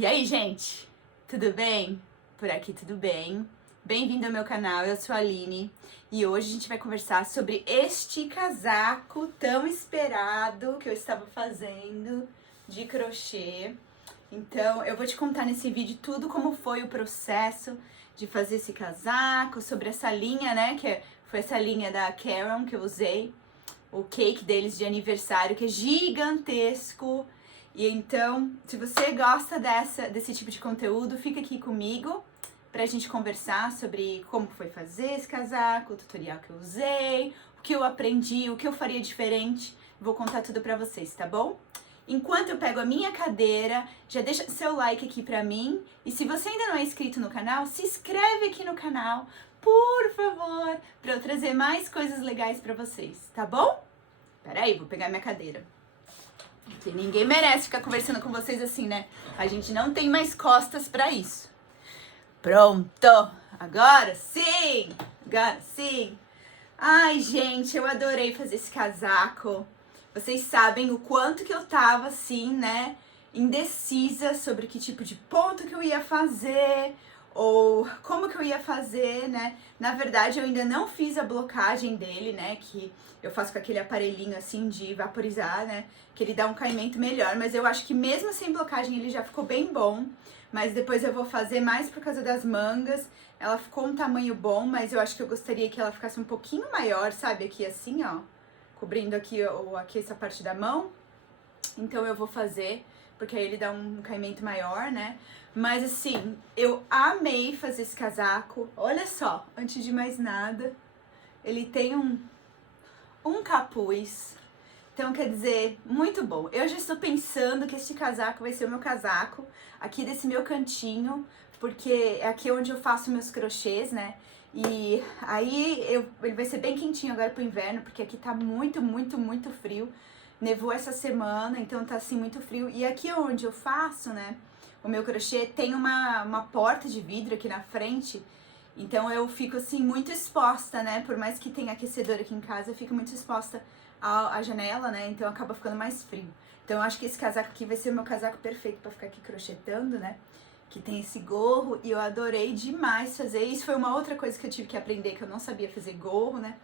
E aí, gente? Tudo bem? Por aqui tudo bem? Bem-vindo ao meu canal, eu sou a Aline e hoje a gente vai conversar sobre este casaco tão esperado que eu estava fazendo de crochê. Então, eu vou te contar nesse vídeo tudo como foi o processo de fazer esse casaco, sobre essa linha, né, foi essa linha da Caron que eu usei, o cake deles de aniversário, que é gigantesco. E então, se você gosta desse tipo de conteúdo, fica aqui comigo pra gente conversar sobre como foi fazer esse casaco, o tutorial que eu usei, o que eu aprendi, o que eu faria diferente. Vou contar tudo pra vocês, tá bom? Enquanto eu pego a minha cadeira, já deixa seu like aqui pra mim. E se você ainda não é inscrito no canal, se inscreve aqui no canal, por favor, pra eu trazer mais coisas legais pra vocês, tá bom? Peraí, vou pegar minha cadeira. Porque ninguém merece ficar conversando com vocês assim, né? A gente não tem mais costas pra isso. Pronto! Agora sim! Agora sim! Ai, gente, eu adorei fazer esse casaco. Vocês sabem o quanto que eu tava assim, né? Indecisa sobre que tipo de ponto que eu ia fazer ou como que eu ia fazer, né? Na verdade, eu ainda não fiz a blocagem dele, né? Que eu faço com aquele aparelhinho assim de vaporizar, né? Que ele dá um caimento melhor, mas eu acho que mesmo sem blocagem ele já ficou bem bom. Mas depois eu vou fazer mais por causa das mangas. Ela ficou um tamanho bom, mas eu acho que eu gostaria que ela ficasse um pouquinho maior, sabe? Aqui assim, ó. Cobrindo aqui essa parte da mão. Então eu vou fazer, porque aí ele dá um caimento maior, né? Mas assim, eu amei fazer esse casaco. Olha só, antes de mais nada, ele tem um capuz. Então, quer dizer, muito bom. Eu já estou pensando que este casaco vai ser o meu casaco, aqui desse meu cantinho, porque é aqui onde eu faço meus crochês, né? E aí ele vai ser bem quentinho agora pro inverno, porque aqui tá muito, muito, muito frio. Nevou essa semana, então tá assim muito frio. E aqui onde eu faço, né, o meu crochê, tem uma porta de vidro aqui na frente. Então eu fico assim muito exposta, né? Por mais que tenha aquecedor aqui em casa, eu fico muito exposta à janela, né? Então acaba ficando mais frio. Então eu acho que esse casaco aqui vai ser o meu casaco perfeito pra ficar aqui crochetando, né? Que tem esse gorro e eu adorei demais fazer. Isso foi uma outra coisa que eu tive que aprender, que eu não sabia fazer gorro, né?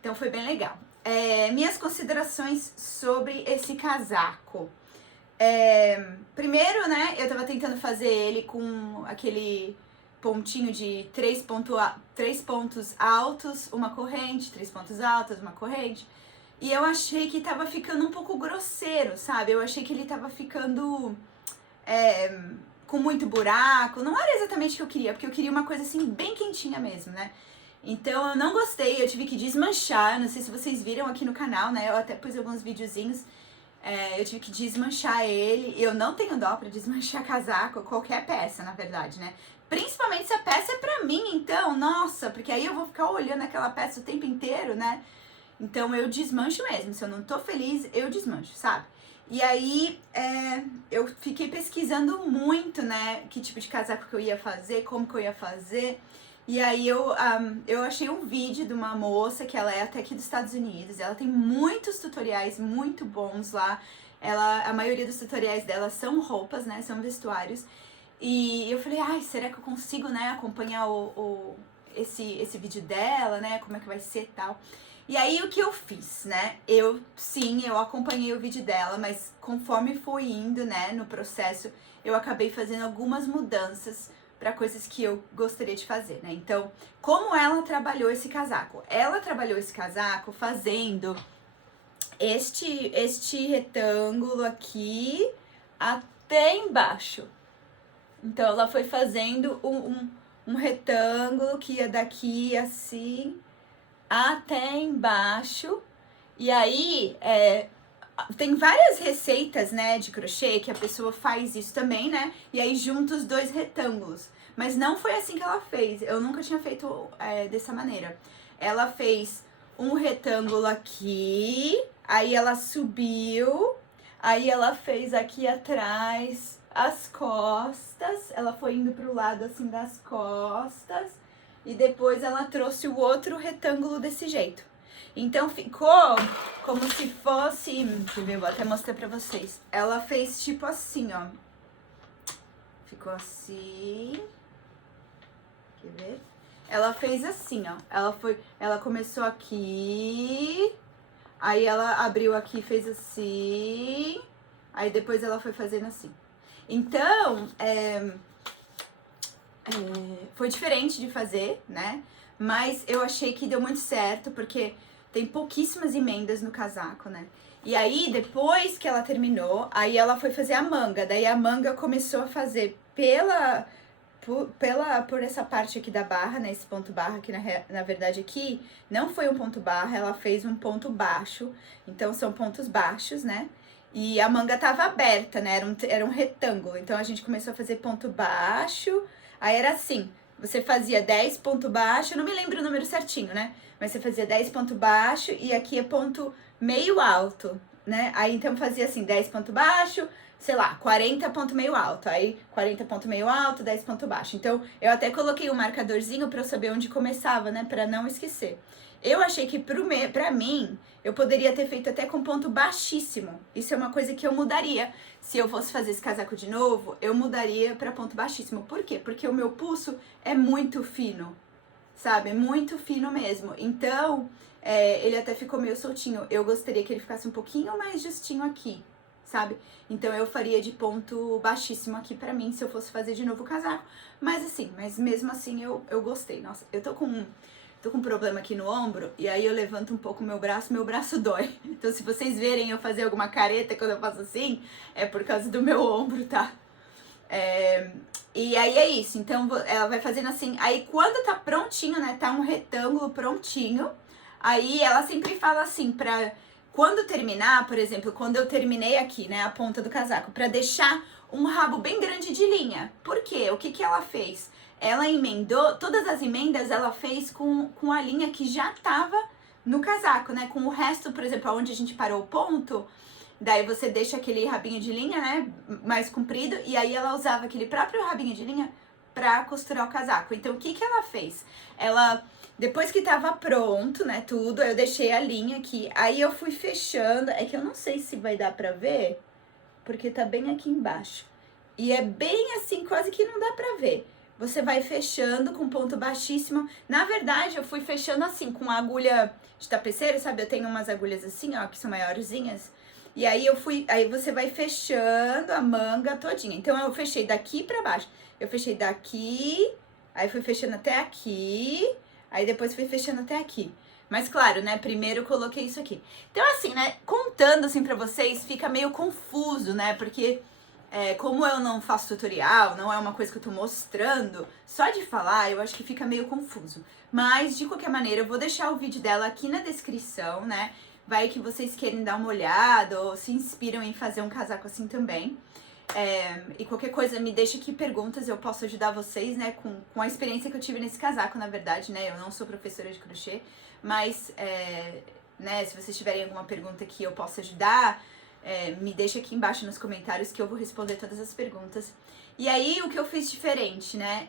Então foi bem legal. Minhas considerações sobre esse casaco. Primeiro, né, eu tava tentando fazer ele com aquele pontinho de três pontos altos, uma corrente, 3 pontos altos, uma corrente. E eu achei que tava ficando um pouco grosseiro, sabe? Eu achei que ele tava ficando com muito buraco. Não era exatamente o que eu queria, porque eu queria uma coisa assim bem quentinha mesmo, né? Então eu não gostei, eu tive que desmanchar. Não sei se vocês viram aqui no canal, né? Eu até pus alguns videozinhos. Eu tive que desmanchar ele. Eu não tenho dó pra desmanchar casaco, qualquer peça, na verdade, né? Principalmente se a peça é pra mim, então, nossa, porque aí eu vou ficar olhando aquela peça o tempo inteiro, né? Então eu desmancho mesmo. Se eu não tô feliz, eu desmancho, sabe? E aí eu fiquei pesquisando muito, né? Que tipo de casaco que eu ia fazer, como que eu ia fazer. E aí eu achei um vídeo de uma moça que ela é até aqui dos Estados Unidos. Ela tem muitos tutoriais muito bons lá. A maioria dos tutoriais dela são roupas, né? São vestuários. E eu falei, ai, será que eu consigo, né, acompanhar esse vídeo dela, né? Como é que vai ser e tal. E aí o que eu fiz, né? Eu acompanhei o vídeo dela, mas conforme foi indo, né, no processo, eu acabei fazendo algumas mudanças para coisas que eu gostaria de fazer, né? Então, como ela trabalhou esse casaco? Ela trabalhou esse casaco fazendo este retângulo aqui até embaixo. Então, ela foi fazendo um retângulo que ia daqui assim até embaixo. E aí, tem várias receitas, né, de crochê que a pessoa faz isso também, né? E aí junta os dois retângulos. Mas não foi assim que ela fez. Eu nunca tinha feito dessa maneira. Ela fez um retângulo aqui, aí ela subiu, aí ela fez aqui atrás as costas, ela foi indo pro lado assim das costas, e depois ela trouxe o outro retângulo desse jeito. Então ficou como se fosse, deixa eu ver, vou até mostrar pra vocês. Ela fez tipo assim, ó. Ficou assim. Quer ver? Ela fez assim, ó. Ela começou aqui. Aí ela abriu aqui e fez assim. Aí depois ela foi fazendo assim. Então, foi diferente de fazer, né? Mas eu achei que deu muito certo, porque tem pouquíssimas emendas no casaco, né? E aí, depois que ela terminou, aí ela foi fazer a manga. Daí a manga começou a fazer por essa parte aqui da barra, né? Esse ponto barra aqui, na verdade aqui, não foi um ponto barra, ela fez um ponto baixo. Então, são pontos baixos, né? E a manga tava aberta, né? Era um retângulo. Então, a gente começou a fazer ponto baixo. Aí, era assim, você fazia 10 ponto baixo, eu não me lembro o número certinho, né? Mas você fazia 10 ponto baixo e aqui é ponto meio alto, né? Aí, então, fazia assim, 10 ponto baixo, sei lá, 40 ponto meio alto. Aí, 40 ponto meio alto, 10 ponto baixo. Então, eu até coloquei um marcadorzinho pra eu saber onde começava, né? Pra não esquecer. Eu achei que pra mim, eu poderia ter feito até com ponto baixíssimo. Isso é uma coisa que eu mudaria. Se eu fosse fazer esse casaco de novo, eu mudaria pra ponto baixíssimo. Por quê? Porque o meu pulso é muito fino, sabe? É muito fino mesmo. Então, ele até ficou meio soltinho. Eu gostaria que ele ficasse um pouquinho mais justinho aqui, sabe? Então, eu faria de ponto baixíssimo aqui pra mim, se eu fosse fazer de novo o casaco. Mas mesmo assim, eu gostei. Nossa, eu tô com um problema aqui no ombro, e aí eu levanto um pouco meu braço dói. Então, se vocês verem eu fazer alguma careta quando eu faço assim, é por causa do meu ombro, tá? E aí é isso, então ela vai fazendo assim, aí quando tá prontinho, né, tá um retângulo prontinho, aí ela sempre fala assim, quando terminar, por exemplo, quando eu terminei aqui, né, a ponta do casaco, pra deixar um rabo bem grande de linha. Por quê? O que ela fez? Ela emendou, todas as emendas ela fez com a linha que já tava no casaco, né? Com o resto, por exemplo, onde a gente parou o ponto, daí você deixa aquele rabinho de linha, né? Mais comprido, e aí ela usava aquele próprio rabinho de linha pra costurar o casaco. Então, o que ela fez? Depois que tava pronto, né, tudo, eu deixei a linha aqui, aí eu fui fechando, é que eu não sei se vai dar pra ver, porque tá bem aqui embaixo. E é bem assim, quase que não dá pra ver. Você vai fechando com ponto baixíssimo. Na verdade, eu fui fechando assim, com agulha de tapeceiro, sabe? Eu tenho umas agulhas assim, ó, que são maiorzinhas. E aí aí você vai fechando a manga todinha. Então, eu fechei daqui pra baixo. Eu fechei daqui, aí fui fechando até aqui, aí depois fui fechando até aqui. Mas claro, né, primeiro eu coloquei isso aqui. Então, assim, né, contando assim pra vocês, fica meio confuso, né? Porque como eu não faço tutorial, não é uma coisa que eu tô mostrando, só de falar eu acho que fica meio confuso. Mas, de qualquer maneira, eu vou deixar o vídeo dela aqui na descrição, né? Vai que vocês querem dar uma olhada ou se inspiram em fazer um casaco assim também. E qualquer coisa, me deixa aqui perguntas, eu posso ajudar vocês, né? Com a experiência que eu tive nesse casaco, na verdade, né? Eu não sou professora de crochê, mas, né, se vocês tiverem alguma pergunta que eu possa ajudar, me deixa aqui embaixo nos comentários que eu vou responder todas as perguntas. E aí, o que eu fiz diferente, né?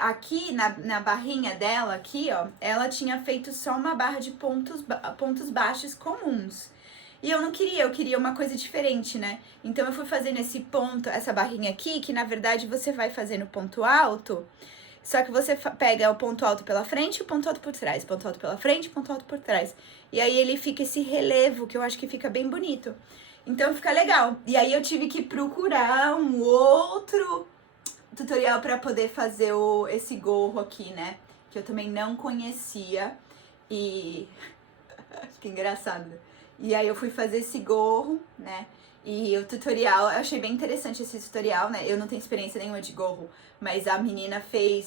Aqui na barrinha dela, aqui, ó, ela tinha feito só uma barra de pontos baixos comuns. E eu não queria, eu queria uma coisa diferente, né? Então, eu fui fazendo esse ponto, essa barrinha aqui, que na verdade você vai fazer no ponto alto, só que você pega o ponto alto pela frente e o ponto alto por trás. Ponto alto pela frente e ponto alto por trás. E aí, ele fica esse relevo, que eu acho que fica bem bonito. Então fica legal. E aí eu tive que procurar um outro tutorial para poder fazer esse gorro aqui, né? Que eu também não conhecia. E que engraçado. E aí eu fui fazer esse gorro, né? E o tutorial, eu achei bem interessante esse tutorial, né? Eu não tenho experiência nenhuma de gorro, mas a menina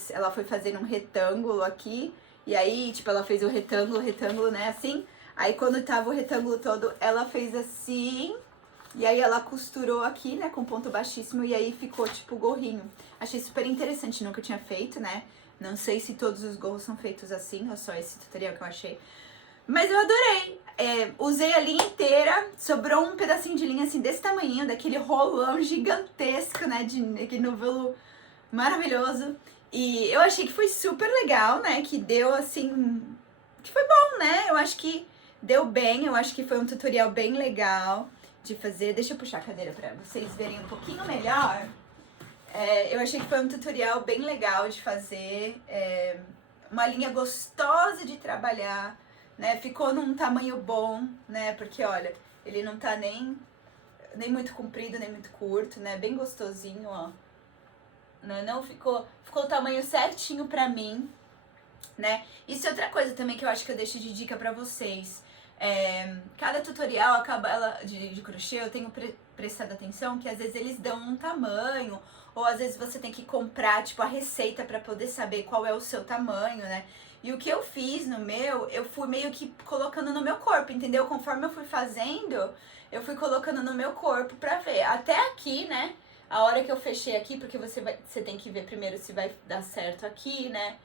ela foi fazendo um retângulo aqui. E aí, tipo, ela fez o retângulo, né? Assim. Aí quando tava o retângulo todo, ela fez assim. E aí ela costurou aqui, né, com ponto baixíssimo, e aí ficou tipo gorrinho. Achei super interessante, nunca tinha feito, né? Não sei se todos os gorros são feitos assim, ou só esse tutorial que eu achei. Mas eu adorei. Usei a linha inteira, sobrou um pedacinho de linha assim desse tamanhinho, daquele rolão gigantesco, né, aquele novelo maravilhoso. E eu achei que foi super legal, né, que deu assim, que foi bom, né? Eu acho que deu bem, eu acho que foi um tutorial bem legal de fazer. Deixa eu puxar a cadeira pra vocês verem um pouquinho melhor. Eu achei que foi um tutorial bem legal de fazer, uma linha gostosa de trabalhar, né? Ficou num tamanho bom, né? Porque, olha, ele não tá nem muito comprido, nem muito curto, né? Bem gostosinho, ó. Não ficou o tamanho certinho pra mim, né? Isso é outra coisa também que eu acho que eu deixo de dica pra vocês. Cada tutorial de crochê, eu tenho prestado atenção que às vezes eles dão um tamanho, ou às vezes você tem que comprar, tipo, a receita pra poder saber qual é o seu tamanho, né? E o que eu fiz no meu, eu fui meio que colocando no meu corpo, entendeu? Conforme eu fui fazendo, eu fui colocando no meu corpo pra ver. Até aqui, né? A hora que eu fechei aqui, porque você tem que ver primeiro se vai dar certo aqui, né?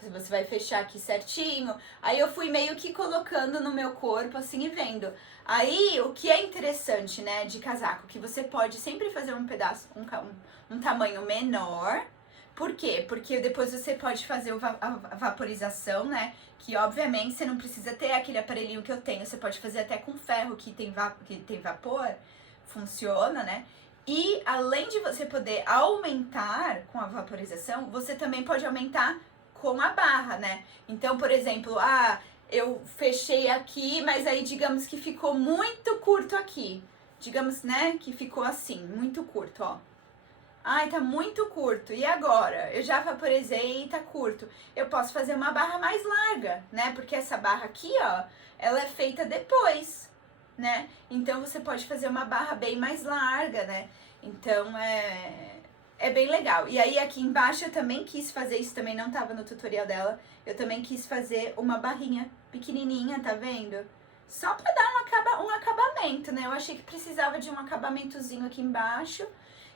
Se você vai fechar aqui certinho. Aí eu fui meio que colocando no meu corpo, assim, e vendo. Aí, o que é interessante, né, de casaco, que você pode sempre fazer um pedaço, um tamanho menor. Por quê? Porque depois você pode fazer a vaporização, né? Que obviamente você não precisa ter aquele aparelhinho que eu tenho. Você pode fazer até com ferro que tem vapor. Funciona, né? E além de você poder aumentar com a vaporização, você também pode aumentar com a barra, né? Então, por exemplo, eu fechei aqui, mas aí digamos que ficou muito curto aqui. Digamos, né, que ficou assim, muito curto, ó. Ai, tá muito curto. E agora? Eu já vaporizei e tá curto. Eu posso fazer uma barra mais larga, né? Porque essa barra aqui, ó, ela é feita depois, né? Então você pode fazer uma barra bem mais larga, né? Então é bem legal. E aí aqui embaixo eu também quis fazer, isso também não tava no tutorial dela, eu também quis fazer uma barrinha pequenininha, tá vendo? Só pra dar um acabamento, né? Eu achei que precisava de um acabamentozinho aqui embaixo,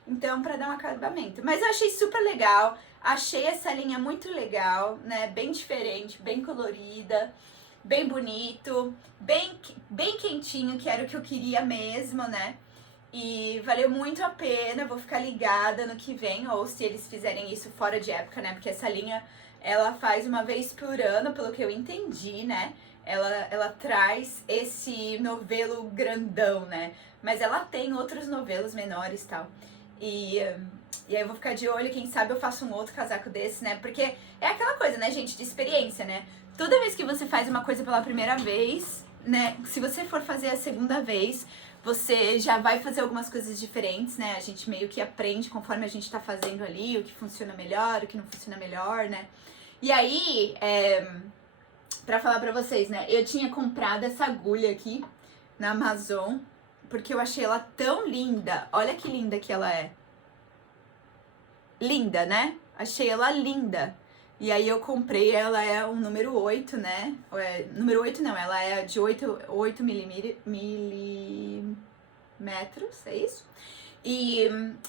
então pra dar um acabamento. Mas eu achei super legal, achei essa linha muito legal, né? Bem diferente, bem colorida, bem bonito, bem quentinho, que era o que eu queria mesmo, né? E valeu muito a pena, vou ficar ligada no que vem, ou se eles fizerem isso fora de época, né? Porque essa linha, ela faz uma vez por ano, pelo que eu entendi, né? Ela traz esse novelo grandão, né? Mas ela tem outros novelos menores e tal. E aí eu vou ficar de olho, quem sabe eu faço um outro casaco desse, né? Porque é aquela coisa, né, gente, de experiência, né? Toda vez que você faz uma coisa pela primeira vez, né? Se você for fazer a segunda vez, você já vai fazer algumas coisas diferentes, né? A gente meio que aprende conforme a gente tá fazendo ali, o que funciona melhor, o que não funciona melhor, né? E aí, pra falar pra vocês, né? Eu tinha comprado essa agulha aqui na Amazon, porque eu achei ela tão linda. Olha que linda que ela é. Linda, né? Achei ela linda. E aí eu comprei, ela é um número 8, né? Número 8 não, ela é de 8 milímetros, é isso? E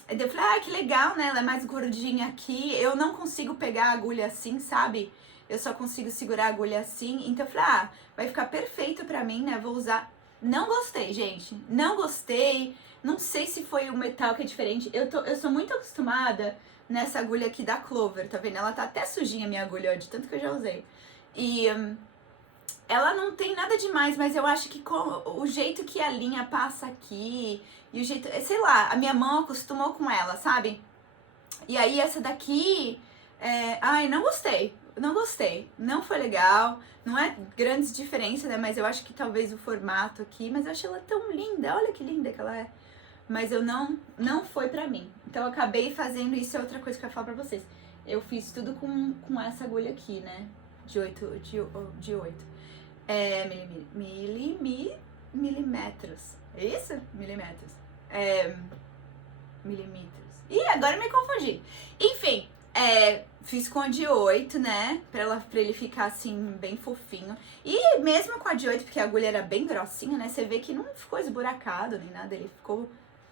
eu falei, que legal, né? Ela é mais gordinha aqui. Eu não consigo pegar a agulha assim, sabe? Eu só consigo segurar a agulha assim. Então eu falei, vai ficar perfeito pra mim, né? Vou usar. Não gostei, gente. Não gostei. Não sei se foi o metal que é diferente. Eu sou muito acostumada nessa agulha aqui da Clover, tá vendo? Ela tá até sujinha a minha agulha, ó, de tanto que eu já usei. E ela não tem nada demais, mas eu acho que com o jeito que a linha passa aqui, e o jeito, sei lá, a minha mão acostumou com ela, sabe? E aí essa daqui, não gostei, não foi legal, não é grandes diferenças, né? Mas eu acho que talvez o formato aqui, mas eu achei ela tão linda, olha que linda que ela é. Mas eu não foi pra mim. Então eu acabei fazendo, isso é outra coisa que eu ia falar pra vocês. Eu fiz tudo com essa agulha aqui, né? De 8. Milímetros. É isso? Milímetros. Milímetros. Ih, agora eu me confundi. Enfim, fiz com a de 8, né? Pra ele ficar assim, bem fofinho. E mesmo com a de 8, porque a agulha era bem grossinha, né? Você vê que não ficou esburacado nem nada. Ele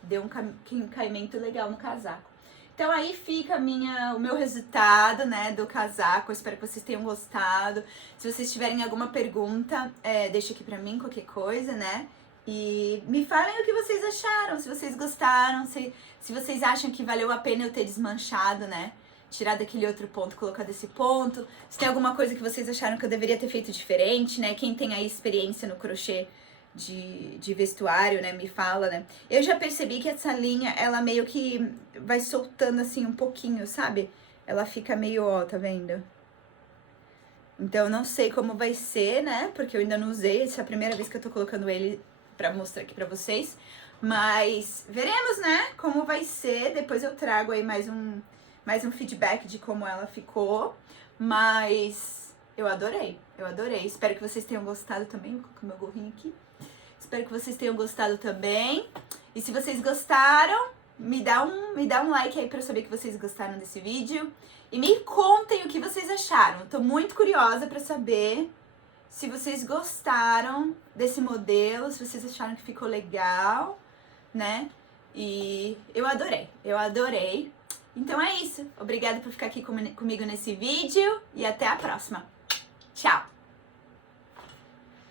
deu um caimento legal no casaco. Então aí fica o meu resultado, né, do casaco. Eu espero que vocês tenham gostado. Se vocês tiverem alguma pergunta, deixa aqui pra mim, qualquer coisa, né? E me falem o que vocês acharam, se vocês gostaram, se vocês acham que valeu a pena eu ter desmanchado, né? Tirado aquele outro ponto, colocado esse ponto. Se tem alguma coisa que vocês acharam que eu deveria ter feito diferente, né? Quem tem aí experiência no crochê, de vestuário, né, me fala, né? Eu já percebi que essa linha, ela meio que vai soltando assim um pouquinho, sabe? Ela fica meio, ó, tá vendo? Então eu não sei como vai ser, né? Porque eu ainda não usei, essa é a primeira vez que eu tô colocando ele pra mostrar aqui pra vocês. Mas veremos, né? Como vai ser. Depois eu trago aí mais um feedback de como ela ficou. Mas eu adorei, eu adorei. Espero que vocês tenham gostado também. Vou colocar meu gorrinho aqui. Espero que vocês tenham gostado também. E se vocês gostaram, me dá um like aí pra eu saber que vocês gostaram desse vídeo. E me contem o que vocês acharam. Tô muito curiosa pra saber se vocês gostaram desse modelo, se vocês acharam que ficou legal, né? E eu adorei, eu adorei. Então é isso. Obrigada por ficar aqui comigo nesse vídeo e até a próxima. Tchau!